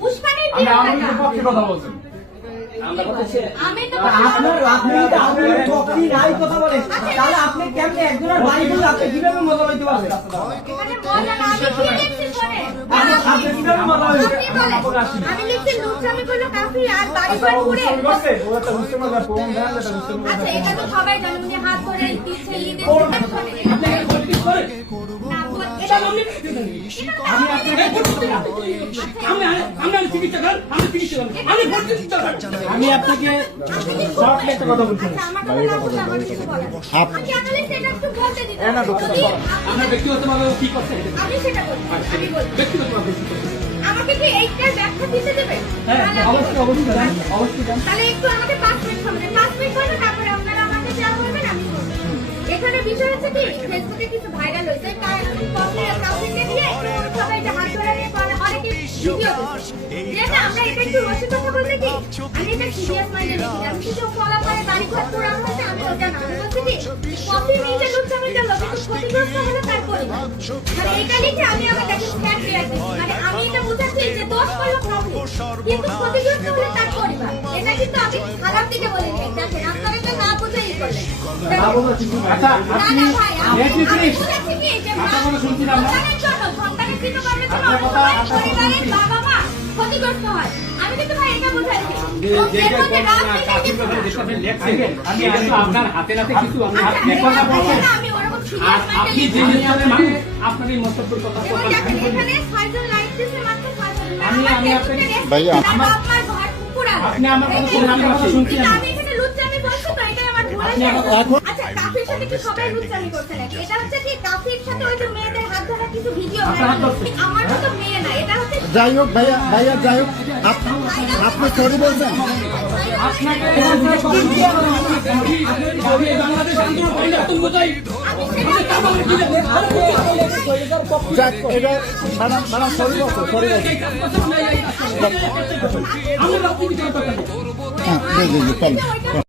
উস্কানির আমি আমাদের পক্ষে কথা বলছেন। আমি তো আপনি পক্ষে নাই কথা বলেন, তাহলে আপনি কেমনে একজনের বাড়ি বলে আপনি কিভাবে মজা লইতে পারবেন? এখানে মজা না, আমি কি লিখছি শোনে? আপনি কিভাবে মজা লইতে আপনি বলেন, আমি লিখছি লুচ্চামি করলো কাফি আর বাড়ি ঘর পুড়ে। আচ্ছা, এটা তো সবাই জানে, উনি হাত ধরে দিচ্ছে, ঈদের দিনে শোনে। আমি আপনাকে শর্ট একটা কথা বলছি। আচ্ছা, আমার কথা না বললে আমার কিছু বলার নেই। আমাকে আপনাদের সেটা একটু বলতে দিন। যদি আমরা ব্যক্তিগতভাবে কি করছেন? আমি সেটা বলছি, আমি বলছি। ব্যক্তিগতভাবে কি করছেন? আমাকে কি এইটার ব্যাখ্যা দিতে দেবে? হ্যাঁ, অবশ্যই জান, অবশ্যই জান। তাহলে একটু আমাকে 5 মিনিট সময় দেন। 5 মিনিট হলে তারপরে আপনারা আমাকে যা বলবেন আমি বলবো। এখানে বিষয় হচ্ছে কি, ফেসবুকে কিছু ভাইরাল হয়েছে, তার কাউকে দিয়ে সবাই যে হাত ধরে নিয়ে পরে অনেকে ভিডিও করছে। যেটা আমরা এটা একটু রসিক কথা বলতে কি, আমি এটা সিরিয়াস মাইন্ডে নিচ্ছি। আমি কিছু ফলা পরে বাড়ি ঘর পুরানো হচ্ছে, আমি ওটা না। আমি বলছি কি, কফি নিজে লুচ্চামিটা লোক একটু ক্ষতিগ্রস্ত হলো তার পরিবার। মানে এটা লিখে আমি আমার কাছে ফ্ল্যাট দিয়ে রাখছি। মানে আমি এটা বুঝাচ্ছি যে দোষ করলো কফি, কিন্তু ক্ষতিগ্রস্ত হলো তার পরিবার। এটা কিন্তু আমি খারাপ দিকে বলিনি। দেখেন, আপনারা এটা না বুঝে ই করলেন। আচ্ছা, না, আপনি না ভাই, আমি প্লিজ বুঝাচ্ছি কি যে কথা বলে শুনছি না আমরা। সন্তানের জন্য, সন্তানের কৃতকর্মের জন্য আপনার কথা- অনেক পরিবারের বাবা-মা ক্ষতিগ্রস্ত হয়। আমি কিন্তু ভাই এটা বুঝাচ্ছি। এর মধ্যে রাজনীতি কিছু না। আমি আসলে আপনার হাতে নাতে কিছু আমি আচ্ছা, এক কথা বলছেন। এটা আমি ওরকম আর সিরিয়াস আপনি যে মাইন্ডে জিনিসটা মানে আপনার এই মন্তব্যের কথা এবং বলছেন। দেখেন, এখানে 6 জন লাইক দিয়েছে, মাত্র 6 জন। আমি আপনাকে- ভাইয়া, আমার ঘর পুরানো। আপনি আমার কথা শুনুন, আমি কথা শুনছি কিন্তু না। আমি এখানে লুচ্চামি করছি তো, এটাই আমার ভুল আপনি আমার হয়েছে। এখন- আচ্ছা, কাফির সাথে কি সবাই লুচ্চামি করছে নাকি? এটা হচ্ছে কি, কাফির সাথে ওই যে মেয়েদের হাত ধরা কিছু ভিডিও আপনার হাত ধরছে। আমার মতো মেয়ে না, এটা হচ্ছে যাই হোক ভাইয়া, যাই হোক আপনি সরি বলছেন। আপনাকে বাংলাদেশ আন্দোলন হয় না, তুমি বোঝাই যাক, এটা ম্যাডাম সরি বলছো, সরি বলছো। আমরা রাজনীতি করতে পারি। হ্যাঁ, জি, চল।